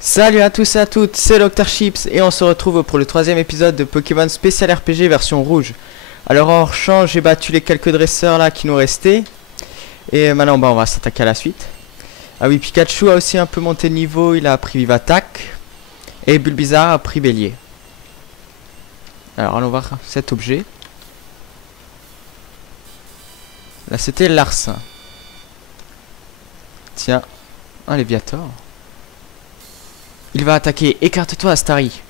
Salut à tous et à toutes, c'est Dr Chips et on se retrouve pour le troisième épisode de Pokémon Spécial RPG version rouge. Alors en rechange, j'ai battu les quelques dresseurs là qui nous restaient. Et maintenant on va s'attaquer à la suite. Ah oui, Pikachu a aussi un peu monté de niveau, il a appris Vive Attaque. Et Bulbizarre a pris Bélier. Alors allons voir cet objet. Là c'était Larsin. Tiens, un Léviator. Il va attaquer. Écarte-toi, Astari.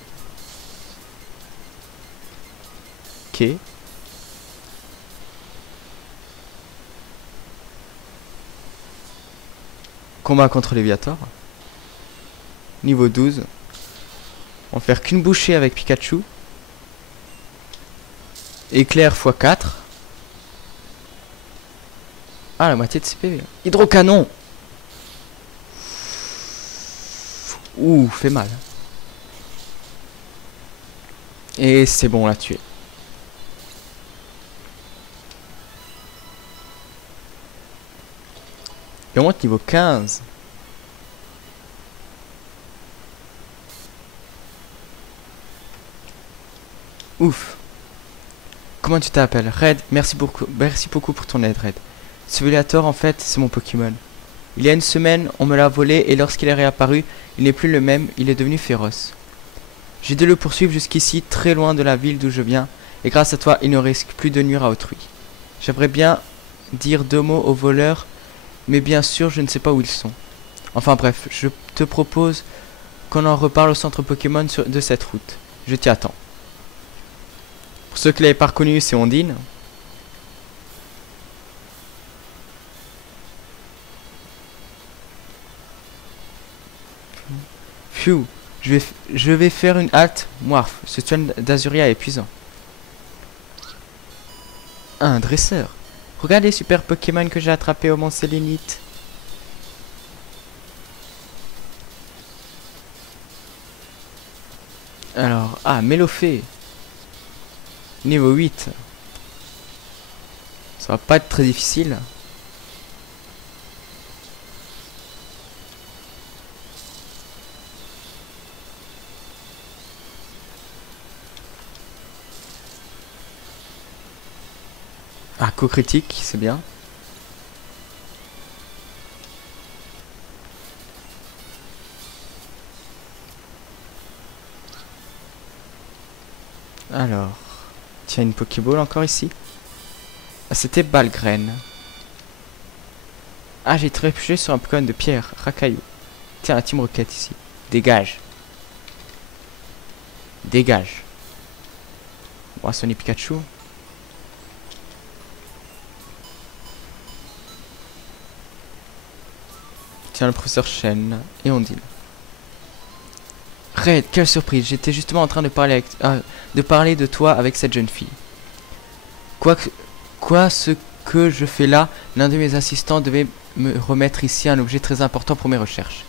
Ok. Combat contre Léviator. Niveau 12. On va faire qu'une bouchée avec Pikachu. Éclair x4. Ah, la moitié de ses PV. Hydrocanon. Ouh, fait mal. Et c'est bon, on l'a tué. Et on monte niveau 15. Ouf. Comment tu t'appelles? Red, merci beaucoup pour ton aide, Red. Ce Véliator, en fait, c'est mon Pokémon. Il y a une semaine, on me l'a volé et lorsqu'il est réapparu, il n'est plus le même, il est devenu féroce. J'ai dû le poursuivre jusqu'ici, très loin de la ville d'où je viens, et grâce à toi, il ne risque plus de nuire à autrui. J'aimerais bien dire 2 mots aux voleurs, mais bien sûr, je ne sais pas où ils sont. Enfin bref, je te propose qu'on en reparle au centre Pokémon de cette route. Je t'y attends. Pour ceux qui ne l'avaient pas reconnu, c'est Ondine. Phew, je vais faire une halte. Moirf, ce tunnel d'Azuria est épuisant. Un dresseur. Regarde les super Pokémon que j'ai attrapés au Mont Sélénite. Alors, Mélofée. Niveau 8. Ça va pas être très difficile. Coup critique, c'est bien. Alors, tiens, une Pokéball encore ici. Ah, c'était Balgraine. Ah, j'ai trébuché sur un Pokémon de pierre, Rakaillou. Tiens, la Team Rocket ici. Dégage. Dégage. On va sonner Pikachu. Tiens, le professeur Chen et Ondine. Red, quelle surprise. J'étais justement en train de parler de toi avec cette jeune fille. Ce que je fais là, l'un de mes assistants devait me remettre ici un objet très important pour mes recherches.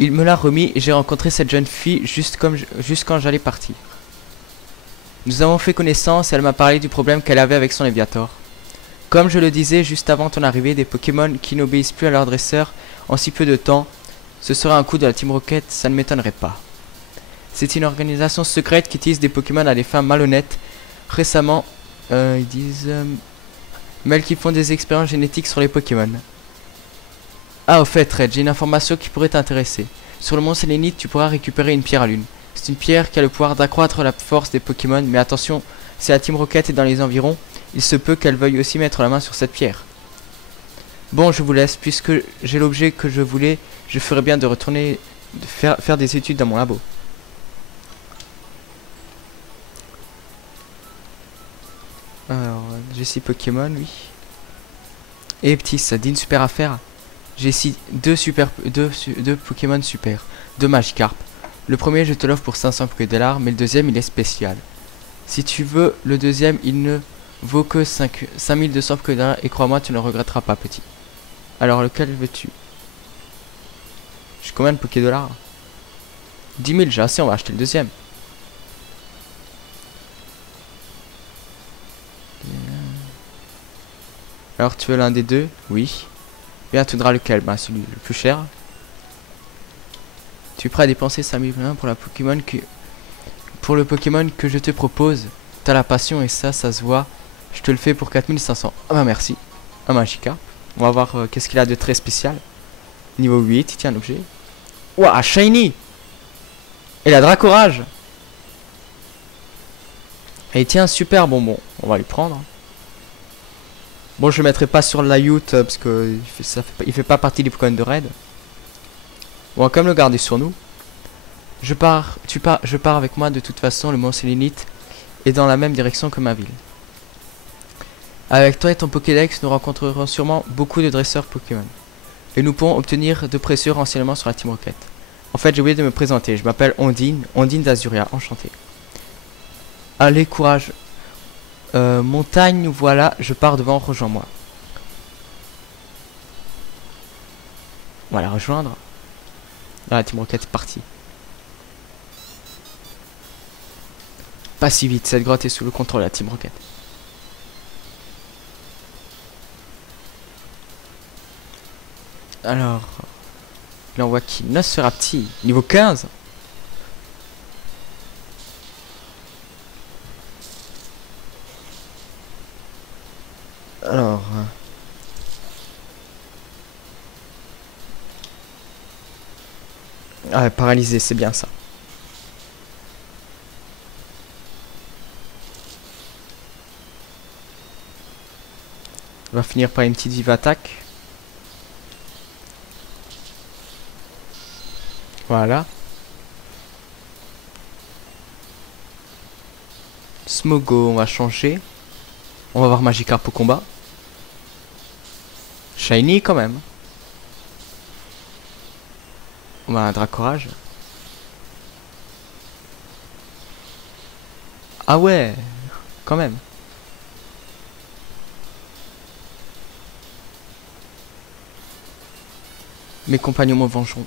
Il me l'a remis et j'ai rencontré cette jeune fille juste quand j'allais partir. Nous avons fait connaissance et elle m'a parlé du problème qu'elle avait avec son Léviator. Comme je le disais juste avant ton arrivée, des Pokémon qui n'obéissent plus à leur dresseur en si peu de temps, ce serait un coup de la Team Rocket, ça ne m'étonnerait pas. C'est une organisation secrète qui utilise des Pokémon à des fins malhonnêtes. Récemment, ils disent... mais qui font des expériences génétiques sur les Pokémon. Ah, au fait, Red, j'ai une information qui pourrait t'intéresser. Sur le Mont Sélénite, tu pourras récupérer une pierre à lune. C'est une pierre qui a le pouvoir d'accroître la force des Pokémon, mais attention, si la Team Rocket est dans les environs, il se peut qu'elle veuille aussi mettre la main sur cette pierre. Bon, je vous laisse, puisque j'ai l'objet que je voulais, je ferais bien de retourner faire des études dans mon labo. Alors, j'ai 6 Pokémon, oui. Et petit, ça dit une super affaire. J'ai ici deux Pokémon super, 2 Magikarp. Le premier, je te l'offre pour 500 $, mais le deuxième, il est spécial. Si tu veux, le deuxième, il ne vaut que 5200 $, et crois-moi, tu ne regretteras pas, petit. Alors, lequel veux-tu? J'ai combien de Poké-Dollars? 10 000, j'ai assez, on va acheter le deuxième. Alors, tu veux l'un des deux? Oui. Bien, tu voudras lequel? Bah, celui le plus cher. Tu es prêt à dépenser 5000 points pour pour le Pokémon que je te propose? T'as la passion et ça se voit. Je te le fais pour 4500. Ah bah merci. Un Magikarp. On va voir qu'est-ce qu'il a de très spécial. Niveau 8, il tient un objet. Ouah, Shiny! Et la Dracorage! Et il tient un super bonbon. On va lui prendre. Bon, je le mettrai pas sur la Youth parce que il fait pas partie des Pokémon de raid. On va quand même le garder sur nous. Je pars avec moi de toute façon. Le Mont Sélénite est dans la même direction que ma ville. Avec toi et ton Pokédex, nous rencontrerons sûrement beaucoup de dresseurs Pokémon. Et nous pourrons obtenir de précieux renseignements sur la Team Rocket. En fait, j'ai oublié de me présenter. Je m'appelle Ondine, Ondine d'Azuria, enchanté. Allez, courage. Montagne, voilà, je pars devant, rejoins-moi. On va la rejoindre. Là, la Team Rocket est partie. Pas si vite, cette grotte est sous le contrôle de la Team Rocket. Alors, là on voit qui? Nosferapti, niveau 15. Alors... Ah, paralysé, c'est bien ça. On va finir par une petite vive attaque. Voilà. Smogo, on va changer. On va voir Magikarp au combat. Shiny quand même. On va un Dracorage. Ah ouais, quand même. Mes compagnons me vengeront.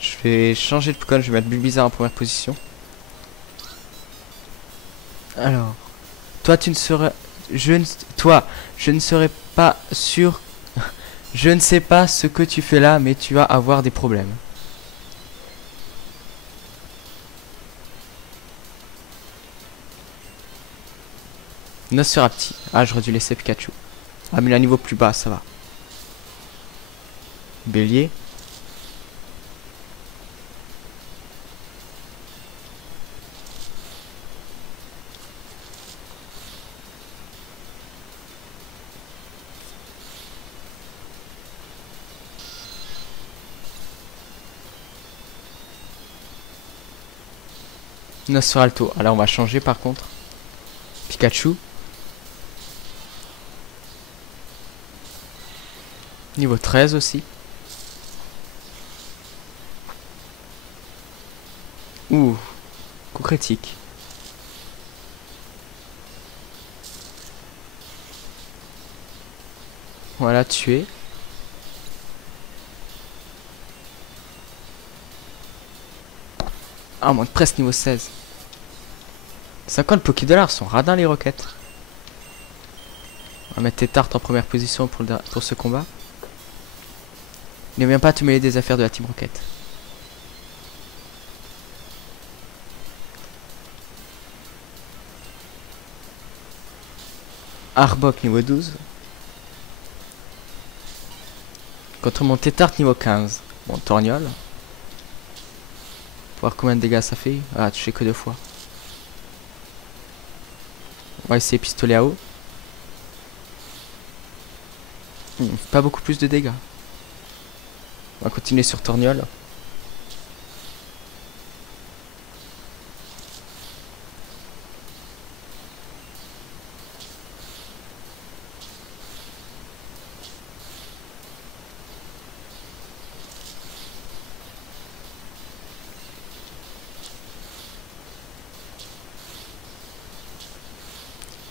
Je vais changer de Pokémon, je vais mettre Bulbizarre en première position. Alors, toi tu ne serais... je ne serais pas sûr... Je ne sais pas ce que tu fais là, mais tu vas avoir des problèmes. Nosferapti. Ah, j'aurais dû laisser Pikachu. Ah, mais il a un niveau plus bas, ça va. Bélier. Nosferalto. Alors, on va changer par contre. Pikachu. Niveau 13 aussi. Ouh. Coup critique. Voilà, tué. Ah, moins de presque niveau 16. 50 Pokédollars sont radins les roquettes. On va mettre tes tartes en première position pour ce combat. Ne viens pas te mêler des affaires de la Team Rocket. Arbok niveau 12. Contre mon Tétart niveau 15. Bon, Torgnole. Voir combien de dégâts ça fait. Ah, touché que 2 fois. On va essayer pistolet à eau. Pas beaucoup plus de dégâts. On va continuer sur Torgnole.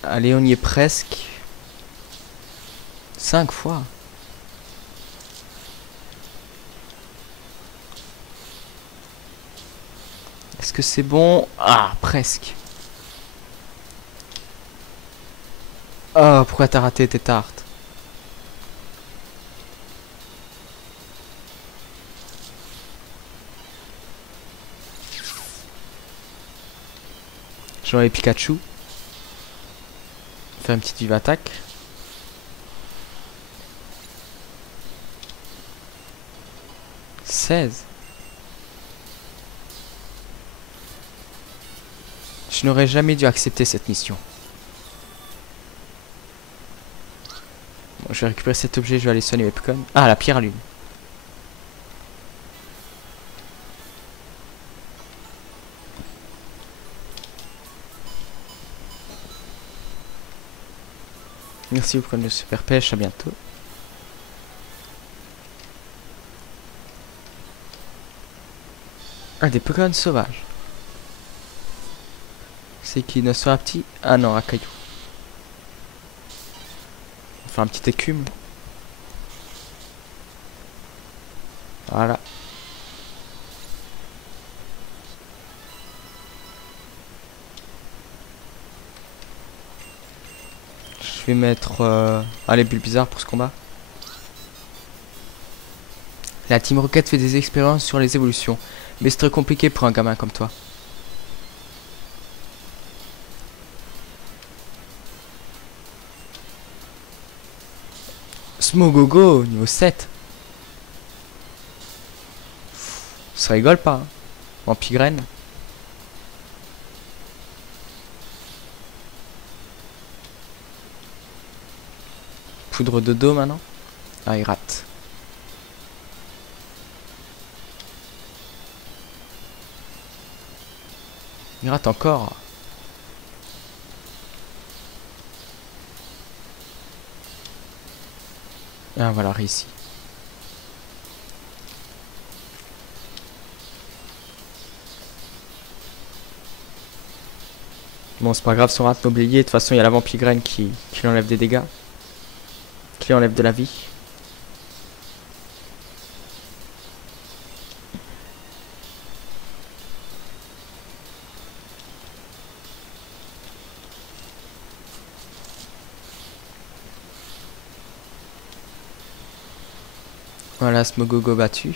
Allez, on y est presque. 5 fois. Est-ce que c'est bon? Ah, presque. Oh, pourquoi t'as raté tes tartes? Genre les Pikachu. Faire une petite vive attaque. « 16. Je n'aurais jamais dû accepter cette mission. Bon, je vais récupérer cet objet, je vais aller soigner mes Pokémon. Ah, la pierre à lune. Merci Pokémon de super pêche, à bientôt. Un des Pokémon sauvages. C'est qui ne sera petit? Ah non, un caillou. On va faire un petit écume. Voilà. Je vais mettre les bulles bizarres pour ce combat. La Team Rocket fait des expériences sur les évolutions, mais c'est très compliqué pour un gamin comme toi. Smogogo, niveau 7. Ça rigole pas, hein. Vampigraine. Poudre de dos maintenant. Ah, il rate. Il rate encore. Ah voilà, réussi. Bon, c'est pas grave, son rate n'oublié. De toute façon, il y a la vampigraine qui lui enlève des dégâts. Qui lui enlève de la vie. Voilà, Smogogo battu.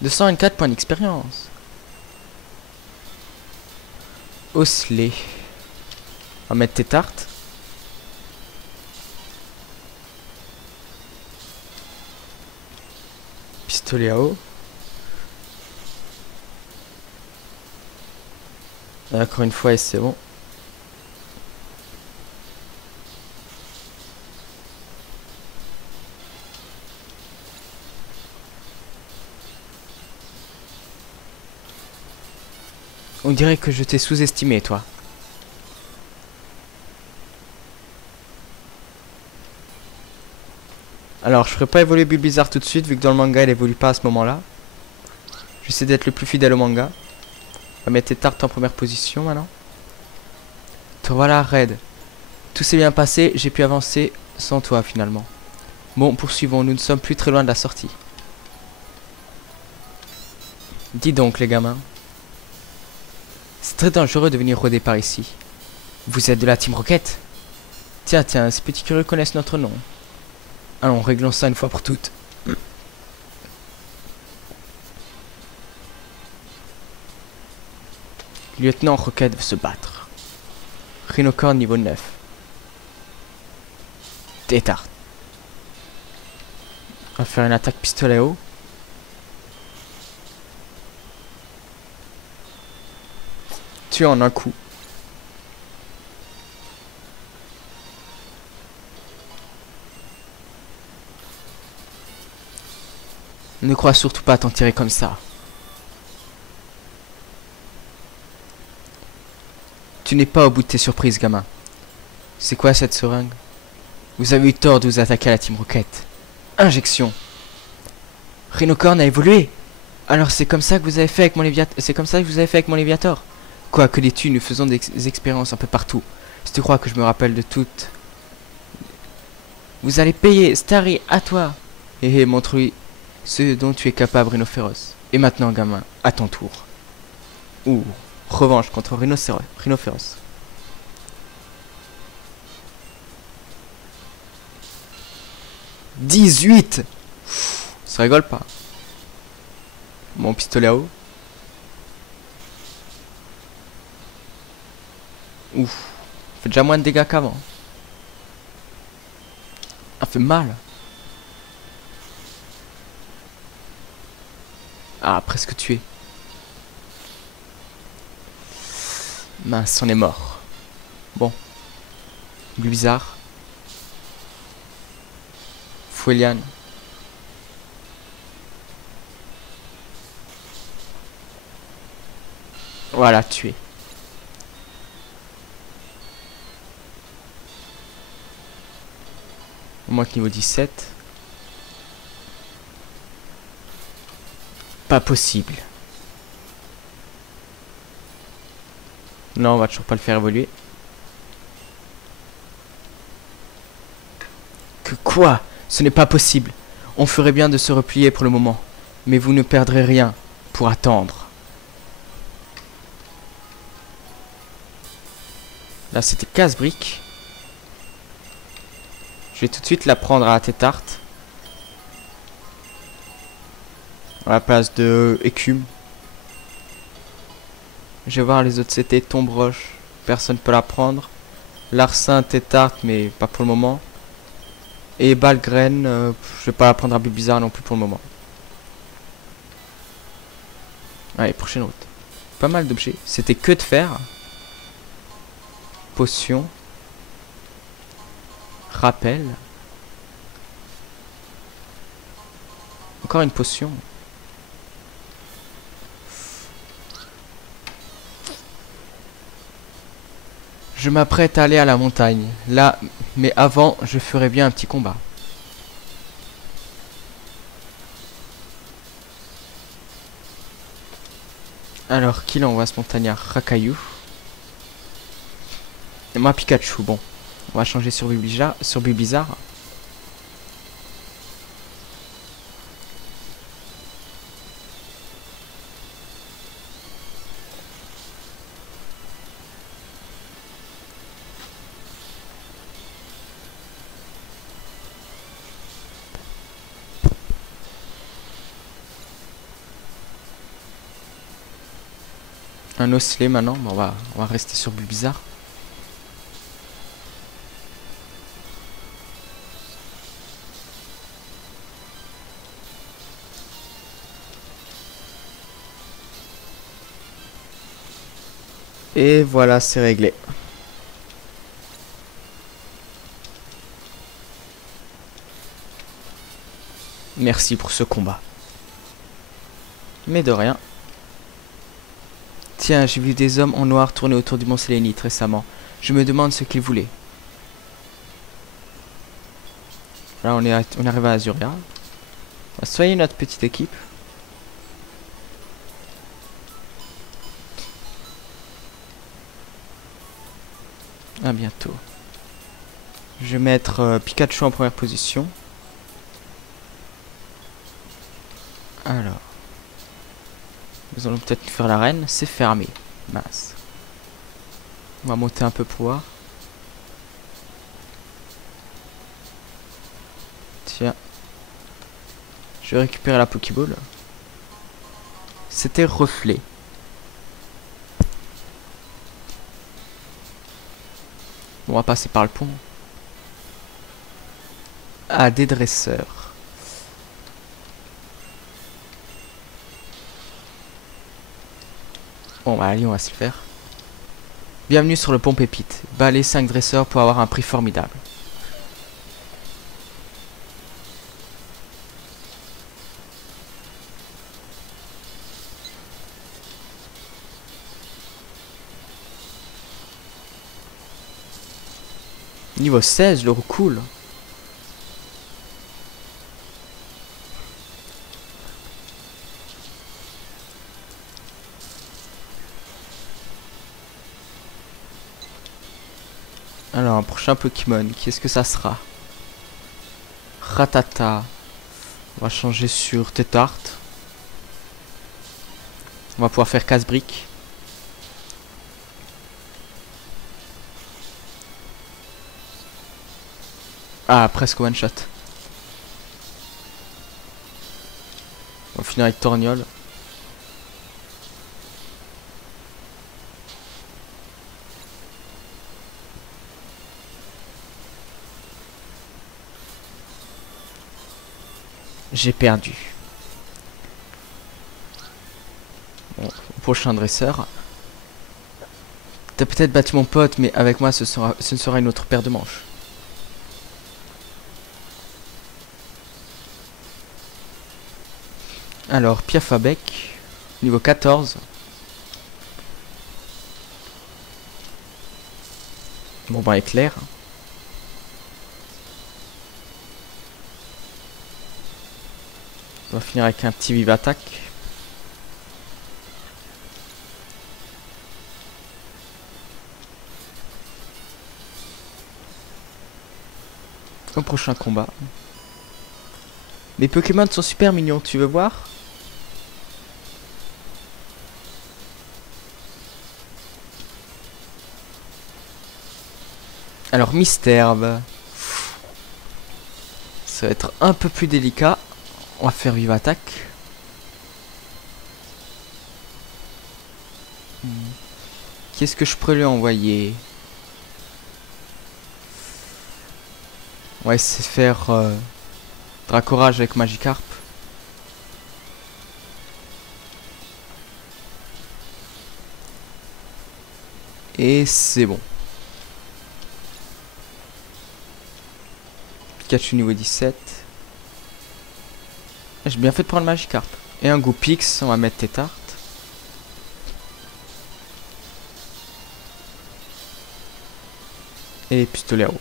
224 points d'expérience. Osselet. On va mettre tes tartes. Pistolet à eau. Et encore une fois, et c'est bon. On dirait que je t'ai sous-estimé, toi. Alors, je ferai pas évoluer Bulbizarre tout de suite, vu que dans le manga, elle évolue pas à ce moment-là. J'essaie d'être le plus fidèle au manga. On va mettre tes tartes en première position, maintenant. Te voilà, Red. Tout s'est bien passé, j'ai pu avancer sans toi, finalement. Bon, poursuivons, nous ne sommes plus très loin de la sortie. Dis donc, les gamins. C'est très dangereux de venir rôder par ici. Vous êtes de la Team Rocket? Tiens, tiens, ces petits curieux connaissent notre nom. Allons, réglons ça une fois pour toutes. Lieutenant Rocket veut se battre. Rhinocorn niveau 9. Tétard. On va faire une attaque pistolet haut. Tuer en un coup. Ne crois surtout pas à t'en tirer comme ça. Tu n'es pas au bout de tes surprises, gamin. C'est quoi cette seringue? Vous avez eu tort de vous attaquer à la Team Rocket. Injection. Rhinocorn a évolué. Alors c'est comme ça que vous avez fait avec mon Léviator. C'est comme ça que vous avez fait avec mon Léviator. Quoi que dis-tu, nous faisons des expériences un peu partout. Si tu crois que je me rappelle de toutes. Vous allez payer, Starry, à toi. Hé, montre-lui ce dont tu es capable, Rhinophéros. Et maintenant, gamin, à ton tour. Ouh, revanche contre Rhinophéros. « 18 ! Ça rigole pas. Mon pistolet à eau. Ouf. Fait déjà moins de dégâts qu'avant. Ça fait mal. Ah, presque tué. Mince, on est mort. Bon. Bizarre. Fouelian. Voilà, tué. Au moins que niveau 17. Pas possible. Non, on va toujours pas le faire évoluer. Que quoi? Ce n'est pas possible. On ferait bien de se replier pour le moment. Mais vous ne perdrez rien pour attendre. Là, c'était casse-brique. Je vais tout de suite la prendre à la tétarte. À la place de écume. Je vais voir les autres, c'était tombe roche. Personne peut la prendre. Larcin, tétarte, mais pas pour le moment. Et Balgraine, je vais pas la prendre à Bulbizarre non plus pour le moment. Allez, prochaine route. Pas mal d'objets. C'était que de fer. Potion. Rappel. Encore une potion. Je m'apprête à aller à la montagne. Là, mais avant, je ferai bien un petit combat. Alors, qui l'envoie ce montagnard? Rakayu. Et moi, Pikachu. Bon, on va changer sur Bulbizarre. Un osselet maintenant, bon, on va rester sur Bulbizarre. Et voilà, c'est réglé. Merci pour ce combat. Mais de rien. Tiens, j'ai vu des hommes en noir tourner autour du mont Sélénite récemment. Je me demande ce qu'ils voulaient. Là, on est arrivé à Azuria. Soyez notre petite équipe. À bientôt. Je vais mettre Pikachu en première position. Alors. Nous allons peut-être faire l'arène. C'est fermé. Mince. On va monter un peu pour voir. Tiens. Je vais récupérer la Pokéball. C'était reflet. On va passer par le pont. Ah, des dresseurs. Bon, bah, allez, on va se le faire. Bienvenue sur le pont Pépite. Balai 5 dresseurs pour avoir un prix formidable. Niveau 16, le cool. Alors, un prochain Pokémon, qu'est-ce que ça sera? Ratata. On va changer sur Tétarte. On va pouvoir faire casse-brique. Ah, presque one shot. On va finir avec Torgnole. J'ai perdu. Bon, prochain dresseur. T'as peut-être battu mon pote, mais avec moi ce ne sera une autre paire de manches. Alors, Piaf à bec, niveau 14. Bon bah éclair. On va finir avec un petit vive attaque. Au prochain combat. Les Pokémon sont super mignons, tu veux voir? Alors Misterve. Ça va être un peu plus délicat. On va faire vive attaque. Qu'est-ce que je pourrais lui envoyer? Ouais, c'est faire Dracorage avec Magikarp. Et c'est bon. Pikachu niveau 17. J'ai bien fait de prendre Magikarp. Et un Goupix, on va mettre Tétart. Et pistolet à eau.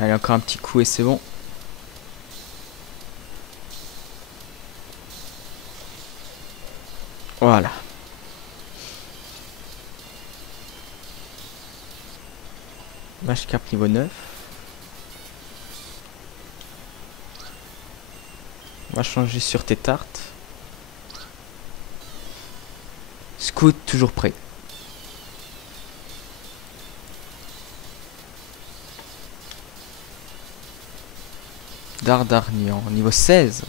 Allez, encore un petit coup et c'est bon. Voilà. Magikarp niveau 9. On va changer sur Tétart. Scout toujours prêt. Dardarnian niveau 16.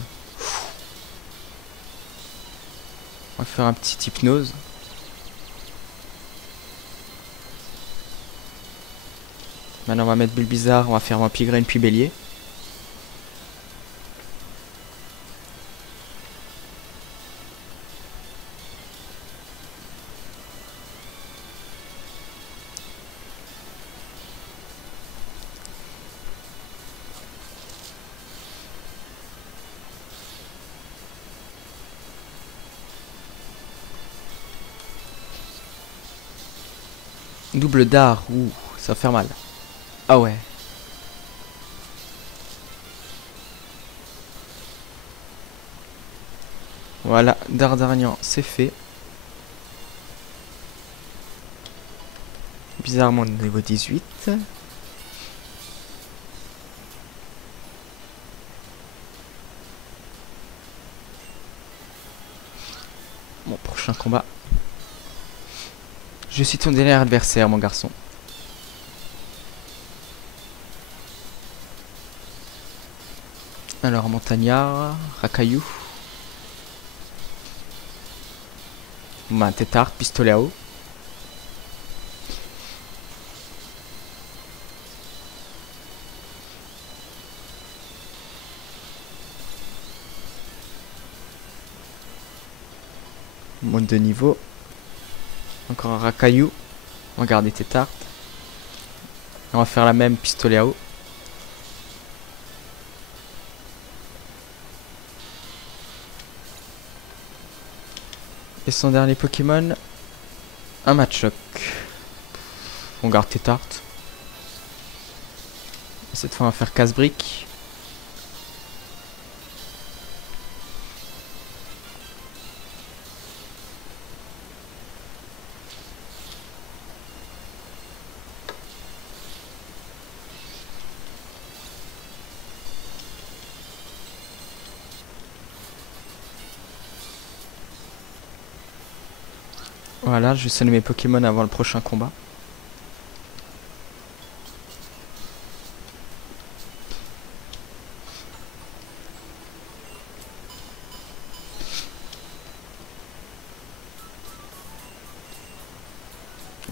On va faire un petit hypnose. Maintenant on va mettre Bulbizarre, on va faire Vampigraine puis Bélier. Double dard, ouh, ça va faire mal. Ah ouais. Voilà, Dardarnian, c'est fait. Bizarrement, niveau 18. Bon, prochain combat. Je suis ton dernier adversaire, mon garçon. Alors, Montagnard, Rakayu. Bah, Tétart, pistolet à eau. Monte de niveau. Encore un Rakayu. On va garder Tétart. On va faire la même pistolet à eau. Et son dernier Pokémon, un Machoke. On garde Tétart. Cette fois on va faire casse-brique. Voilà, je vais sonner mes Pokémon avant le prochain combat.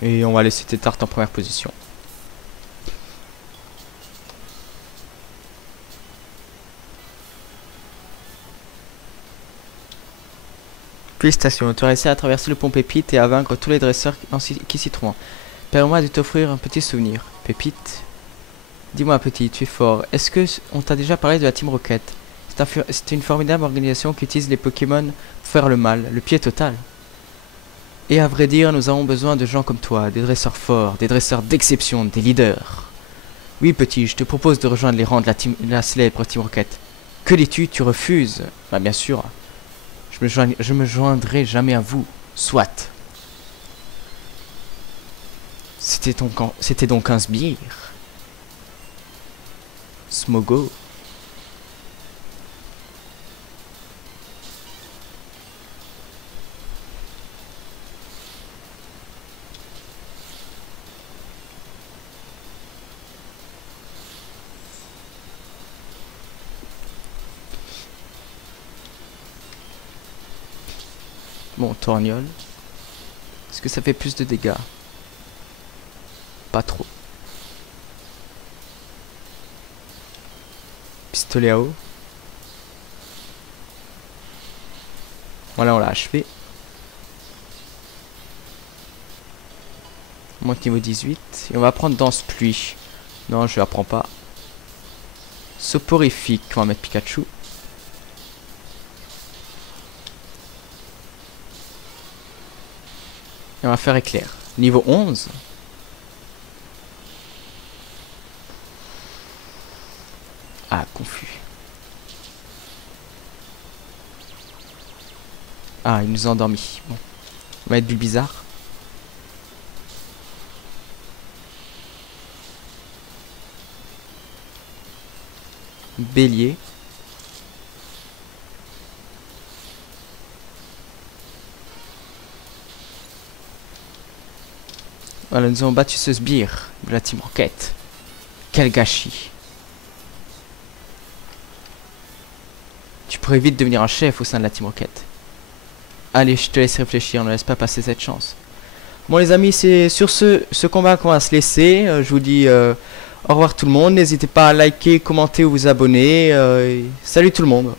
Et on va laisser Tétart en première position. Félicitations, tu as réussi à traverser le pont Pépite et à vaincre tous les dresseurs qui s'y trouvent. Permets-moi de t'offrir un petit souvenir. Pépite. Dis-moi petit, tu es fort. Est-ce que on t'a déjà parlé de la Team Rocket? C'est une formidable organisation qui utilise les Pokémon pour faire le mal, le pied total. Et à vrai dire, nous avons besoin de gens comme toi, des dresseurs forts, des dresseurs d'exception, des leaders. Oui petit, je te propose de rejoindre les rangs de la célèbre Team Rocket. Que dis-tu? Tu refuses? Bah bien sûr. Je me joindrai jamais à vous. Soit. C'était donc un sbire. Smogo. Bon, Torgnole. Est-ce que ça fait plus de dégâts? Pas trop. Pistolet à eau. Voilà, on l'a achevé. On monte niveau 18. Et on va prendre Danse Pluie. Non, je la prends pas. Soporifique. On va mettre Pikachu. Et on va faire éclair. Niveau 11. Ah, confus. Ah, il nous a endormis. Bon. On va mettre du bizarre. Bélier. Voilà, nous avons battu ce sbire de la Team Rocket. Quel gâchis. Tu pourrais vite devenir un chef au sein de la Team Rocket. Allez, je te laisse réfléchir, ne laisse pas passer cette chance. Bon les amis, c'est sur ce combat qu'on va se laisser. Je vous dis au revoir tout le monde. N'hésitez pas à liker, commenter ou vous abonner. Salut tout le monde.